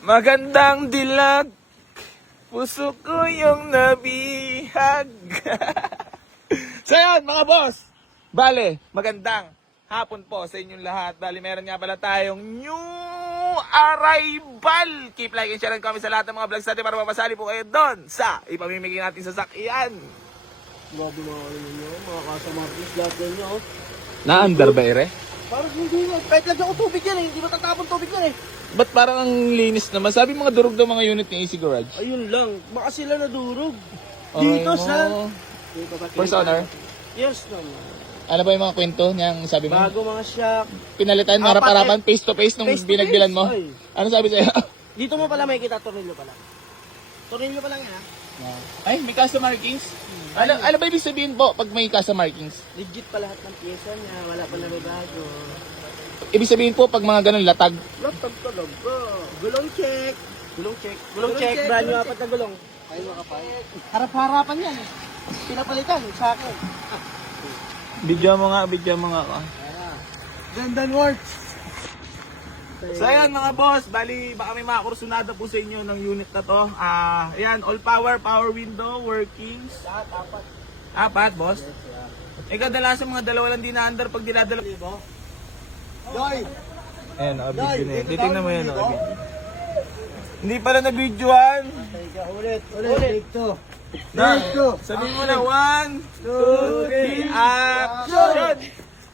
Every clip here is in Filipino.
Magandang dilag, puso ko yung nabihag. So yun mga boss, bale, magandang hapon po sa inyong lahat. Bale, meron nga pala tayong new arrival. Keep like and share and comment sa lahat ng mga vlogs natin para mapasali po kayo doon sa ipamimigay natin sa sakyan. Grabe mga ano nyo, mga kasamartis, lahat yan nyo. Na-under ba ere? Parang hindi nga, kahit lagyan ko tubig yan eh, hindi matatapon tubig yan eh. Ba't parang ang linis naman? Sabi mga durog daw mga unit ng AC Garage. Ayun lang, baka sila nadurog. Okay Dito mo. sa... First owner? Yes naman. Ano ba yung mga kwento niyang sabi mo? Bago mga shock. Pinalitan, Apat harap-harapan, face to face nung Face to binagbilan face. mo? Ay. Ano sabi sa'yo? Dito mo pala makikita, tornilyo pala. Tornilyo pa lang yan ha. Ay, may customer markings? Ano ba ibig sabihin po pag may customer markings? Legit pa lahat ng pyesa niya, wala pa nababago. Ibig sabihin po pag mga ganun latag. Laptop talaga. Gulong check. Gulong check. Gulong check, brand new apat na gulong. Ay makapay. Harap-harapan yan. Pinapalitan sa akin. Video mo nga ka. Gandang works. So ayan mga boss, bali baka may mga kursunada po sa inyo ng unit na to. Ayan, all power, power window, workings. Lahat, apat. Apat, boss? Kadalasan mga dalawa lang din na-under pag dinadala. Doy! Ayan, Doy, video na yan. dito Titingnan mo daw, yan, dito. video. Hindi pala na-videoan. Ulit. Take two. Na, sabihin mo na, 1, 2, 3, action!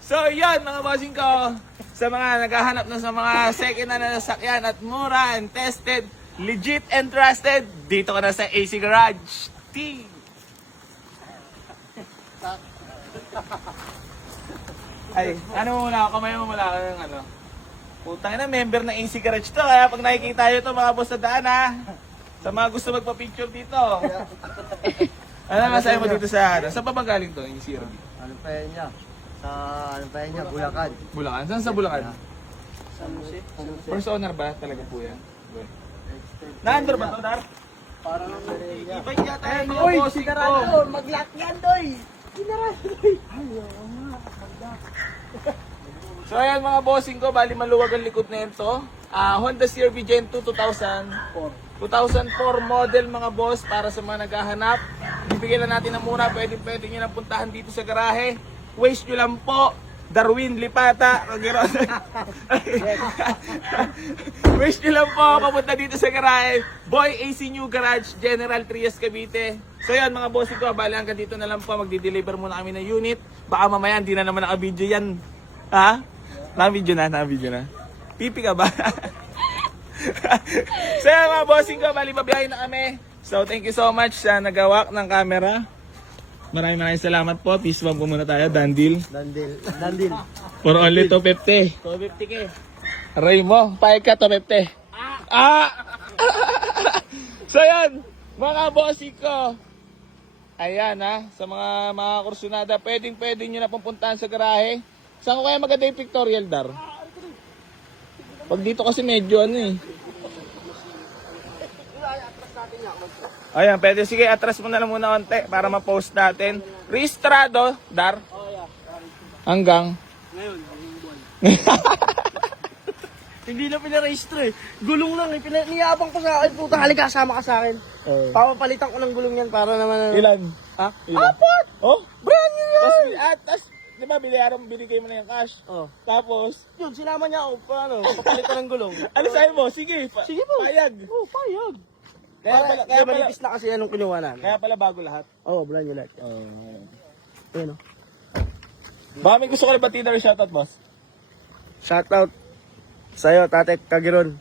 So yan mga bossing ko, sa mga naghahanap na sa mga second hand na nasakyan at mura and tested, legit and trusted, dito ka na sa AC Garage. T. Ay, ano muna, kamay mo mula ka ng ano. Putang na, member ng AC Garage to, kaya pag nakikita nyo to mga boss sa daan ha, sa mga gusto magpa-picture dito. Ano masaya mo dito sa ano? Saan pa ba galing to, yung CRB? Anong pa yan niya? Sa anong pa yan niya? Bulacan. Bulacan? Saan sa Bulacan? San Jose. First owner ba talaga po yan? Na-under ba to, Dar? Parang ang niya. Ibay yata yan mga bossing ko. Mag-lock yan, Doy! Sinarado, Doy! So ayan mga bossing ko, bali maluwag ang likod na ito. Honda CR-V Gen 2 2004 model mga boss para sa mga naghahanap. Bibigyan lang natin ng mura, pwede nyo lang puntahan dito sa garahe. Waste nyo lang po, Darwin Lipata. Waste nyo lang po, papunta dito sa garahe. Boy AC New Garage, General Trias Cavite. So yan mga bossing ko, bali hanggang dito na lang po, magdi-deliver muna kami ng unit. Baka mamaya hindi na naman naka-video yan. Ha? Naka-video na. Pipi ka ba? So yan mga bossing ko, bali babiyahin na kami. So thank you so much sa nagawak ng camera. Maraming salamat po. Peace bomb po muna tayo, Dandil. Dandil. For only 250. 250k. Aray mo, payag ka 250. So yan, mga bossing ko. Ayan ha, sa mga kursunada, pwedeng nyo na pupuntahan sa garahe. Saan ko kaya maganda yung pictorial, Dar? Pag dito kasi medyo ano eh. Ayan, pwede. Sige, atras mo na lang muna konti para ma-post natin. Registrado, Dar? Hanggang? Ngayon, buwan. Hindi na pinarehistro eh. Gulong lang eh. Niyabang ko sa akin. Puta, halika, kasama ka sa akin. Papapalitan ko ng gulong yan para naman... Ilan? Ha? Ilan? Apat! Oh? Brand new yan! Tapos, di ba, binigay mo na yung cash. Oh. Tapos, Yun, sinama niya ako. Paano? Papalitan ng gulong. ano sa'yo mo? Sige, Sige po. payag. Oh, payag. Kaya pala, manipis na kasi anong kinuha namin. kaya pala bago lahat. Oo, brand new light. Ayun o. Baka may gusto ko lang batiin na shoutout, boss. Shoutout sa'yo, Tate Kagiron.